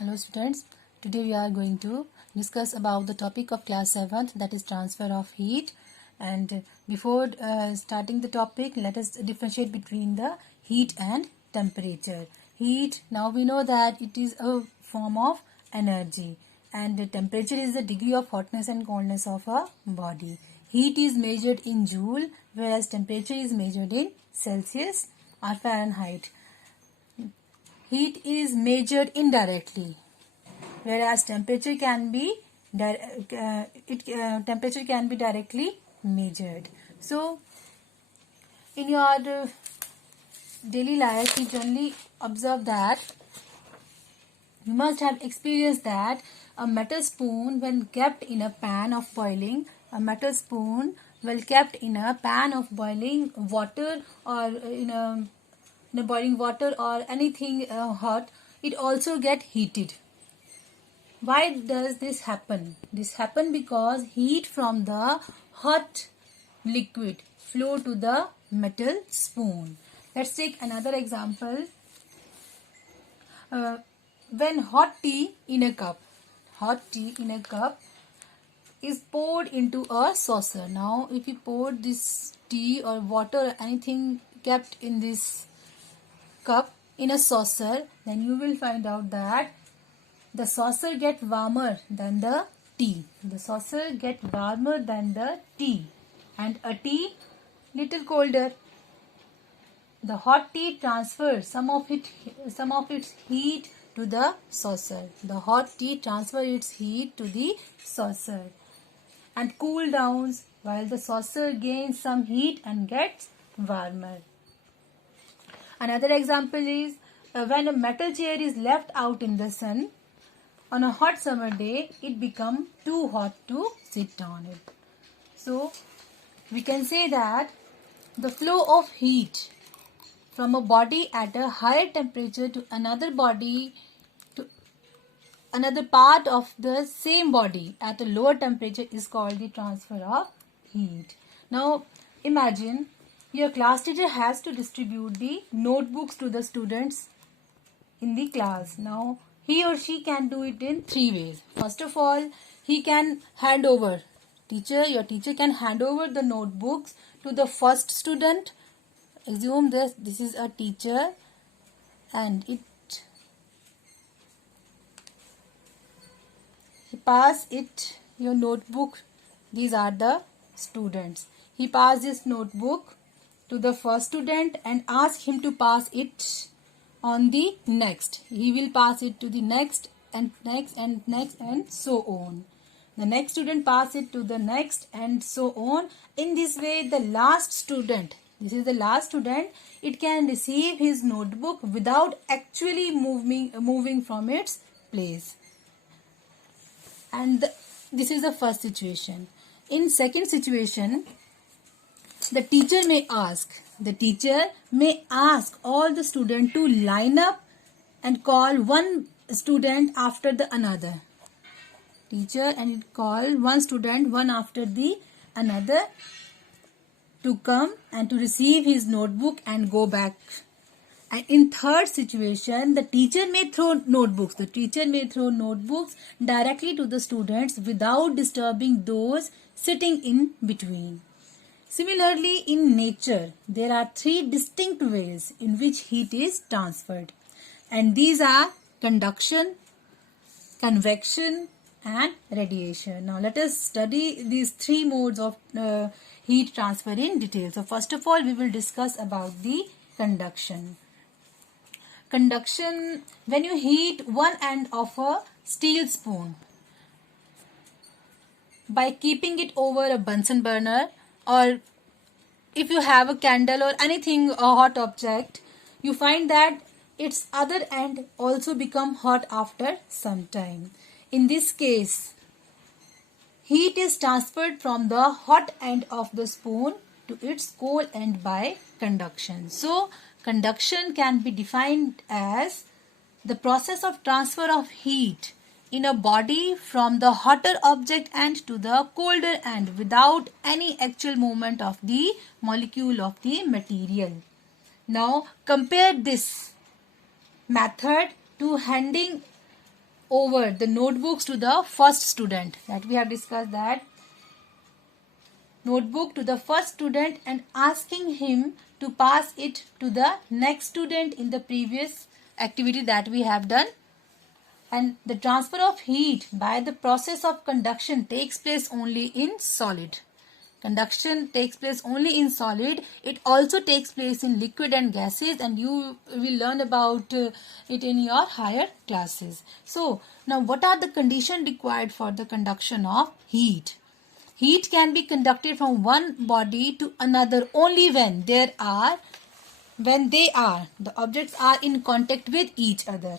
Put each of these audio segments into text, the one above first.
Hello students, today we are going to discuss about the topic of class 7th, that is transfer of heat. And before starting the topic, let us differentiate between the heat and temperature. Heat, now we know that it is a form of energy, and the temperature is the degree of hotness and coldness of a body. Heat is measured in joule, whereas temperature is measured in Celsius or Fahrenheit. Heat is measured indirectly, whereas temperature can be directly measured. So, in your daily life, you generally observe that you must have experienced that a metal spoon, when kept in a pan of boiling, water, or in a boiling water or anything hot, it also get heated. Why does this happen? This happen because heat from the hot liquid flow to the metal spoon. Let's take another example. When hot tea in a cup is poured into a saucer. Now, if you pour this tea or water or anything kept in this cup in a saucer, then you will find out that the saucer get warmer than the tea. And a tea little colder. The hot tea transfers some of its heat to the saucer. And cool downs, while the saucer gains some heat and gets warmer. Another example is when a metal chair is left out in the sun on a hot summer day, it becomes too hot to sit on it. So, we can say that the flow of heat from a body at a higher temperature to another body, to another part of the same body at a lower temperature, is called the transfer of heat. Now, imagine your class teacher has to distribute the notebooks to the students in the class. Now, he or she can do it in 3 ways. First of all, he can hand over. Your teacher can hand over the notebooks to the first student. Assume this is a teacher, and he pass it your notebook. These are the students. He pass this notebook to the first student and ask him to pass it on the next. He will pass it to the next and next and next and so on. The next student pass it to the next and so on. In this way, the last student, it can receive his notebook without actually moving from its place. And this is the first situation. In second situation, the teacher may ask all the students to line up and call one student after the another. Teacher and call one student one after the another to come and to receive his notebook and go back. And in third situation, the teacher may throw notebooks. Directly to the students without disturbing those sitting in between. Similarly, in nature, there are 3 distinct ways in which heat is transferred. And these are conduction, convection, and radiation. Now, let us study these 3 modes of heat transfer in detail. So, first of all, we will discuss about the conduction. Conduction, when you heat one end of a steel spoon by keeping it over a Bunsen burner, or if you have a candle or anything, a hot object, you find that its other end also become hot after some time. In this case, heat is transferred from the hot end of the spoon to its cold end by conduction. So, conduction can be defined as the process of transfer of heat in a body from the hotter object end to the colder end without any actual movement of the molecule of the material. Now, compare this method to handing over the notebooks to the first student. That we have discussed that. Notebook to the first student and asking him to pass it to the next student in the previous activity that we have done. And the transfer of heat by the process of conduction takes place only in solid. Conduction takes place only in solid. It also takes place in liquid and gases, and you will learn about it in your higher classes. So now, what are the conditions required for the conduction of heat? Heat can be conducted from one body to another only when the objects are in contact with each other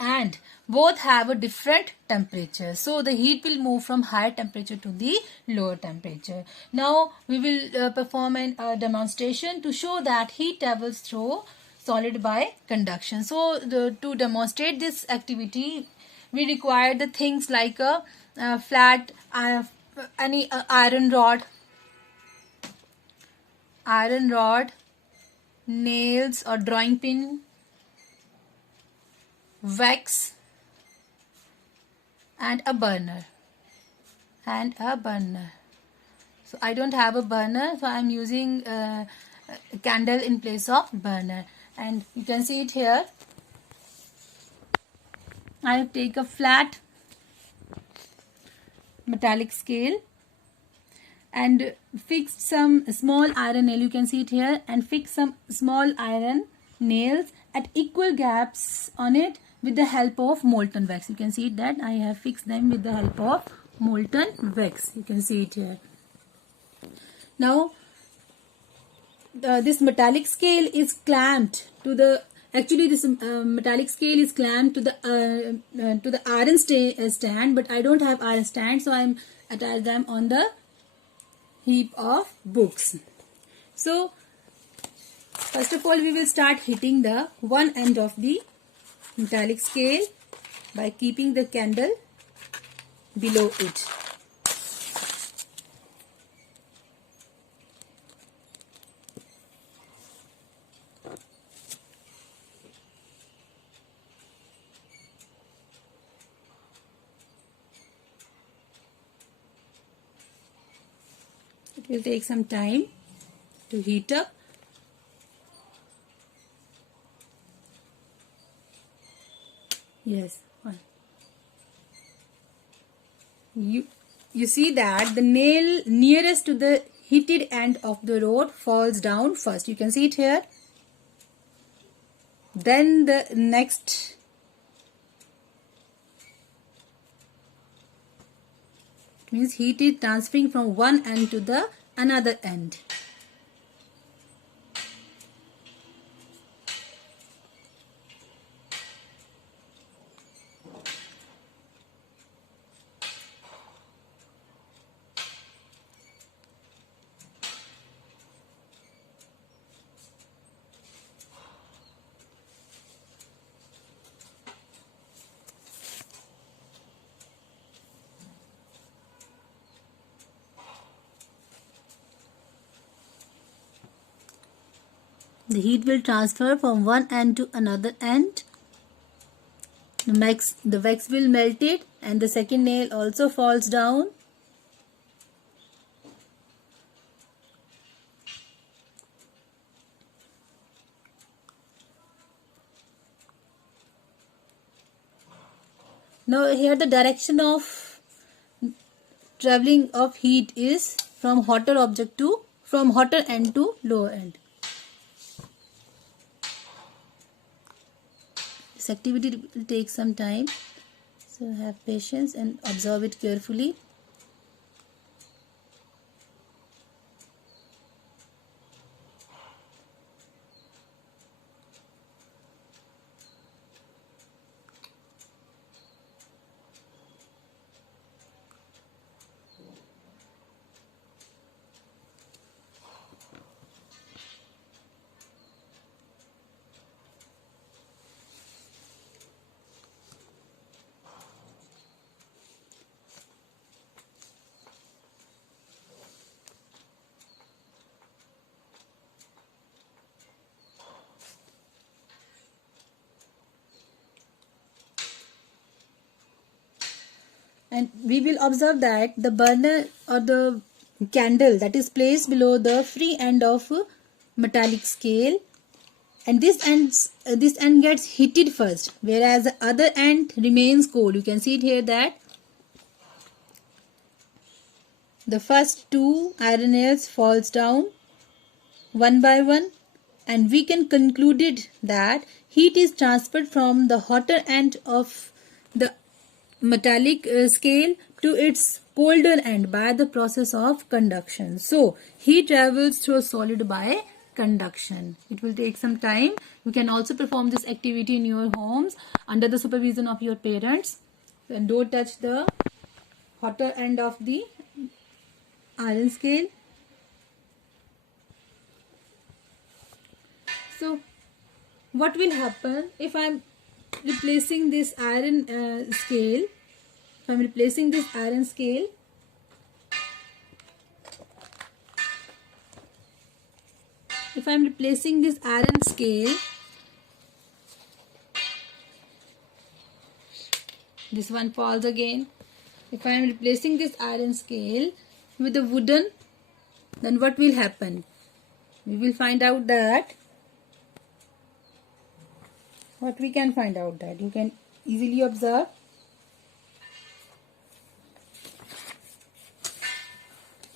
and both have a different temperature. So the heat will move from higher temperature to the lower temperature. Now we will perform a demonstration to show that heat travels through solid by conduction. So to demonstrate this activity, we require the things like a flat any iron rod, nails or drawing pin, wax, and a burner. So I don't have a burner, so I am using a candle in place of burner. And you can see it here. I have taken a flat metallic scale and fixed some small iron nail. You can see it here, and fixed some small iron nails at equal gaps on it with the help of molten wax. You can see that I have fixed them with the help of molten wax. You can see it here. Now this metallic scale is clamped to the metallic scale is clamped to the iron stand, but I don't have iron stand, so I'm attach them on the heap of books. So first of all, we will start hitting the one end of the metallic scale by keeping the candle below it. It will take some time to heat up. Yes. You see that the nail nearest to the heated end of the rod falls down first. You can see it here. Then the next means heat is transferring from one end to the another end. The heat will transfer from one end to another end. The wax will melt it, and the second nail also falls down. Now here the direction of traveling of heat is from hotter end to lower end. This activity will take some time, so have patience and observe it carefully. And we will observe that the burner or the candle that is placed below the free end of metallic scale, and this end gets heated first, whereas the other end remains cold. You can see it here that the first two iron nails falls down one by one, and we can conclude it that heat is transferred from the hotter end of the metallic scale to its colder end by the process of conduction. So heat travels through a solid by conduction. It will take some time. You can also perform this activity in your homes under the supervision of your parents. And don't touch the hotter end of the iron scale. So what will happen if I am replacing this iron scale? If I am replacing this iron scale, this one falls again. If I am replacing this iron scale with a wooden, then what will happen? We will find out that. What we can find out that you can easily observe.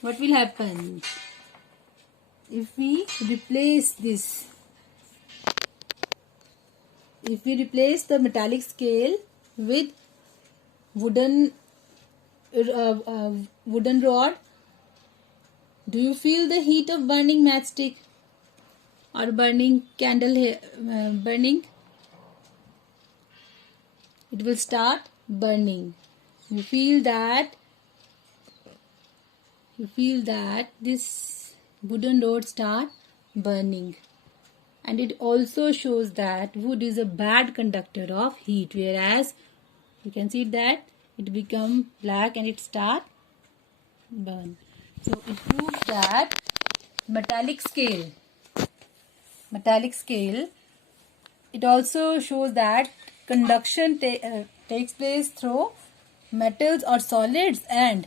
What will happen if we replace this? If we replace the metallic scale with wooden rod, do you feel the heat of burning matchstick or burning candle burning? It will start burning. You feel that this wooden rod start burning. And it also shows that wood is a bad conductor of heat, whereas you can see that it become black and it start burn. So it proves that metallic scale, it also shows that conduction takes place through metals or solids, and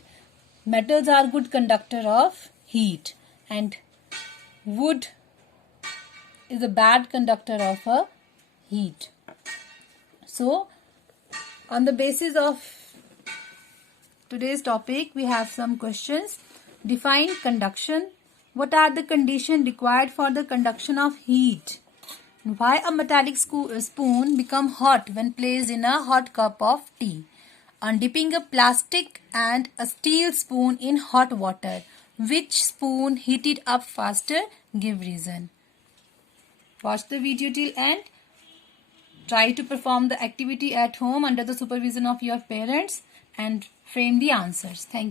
metals are good conductor of heat, and wood is a bad conductor of a heat. So on the basis of today's topic, we have some questions. Define conduction. What are the conditions required for the conduction of heat? Why a metallic spoon become hot when placed in a hot cup of tea? On dipping a plastic and a steel spoon in hot water, which spoon heated up faster? Give reason. Watch the video till end. Try to perform the activity at home under the supervision of your parents and frame the answers. Thank you.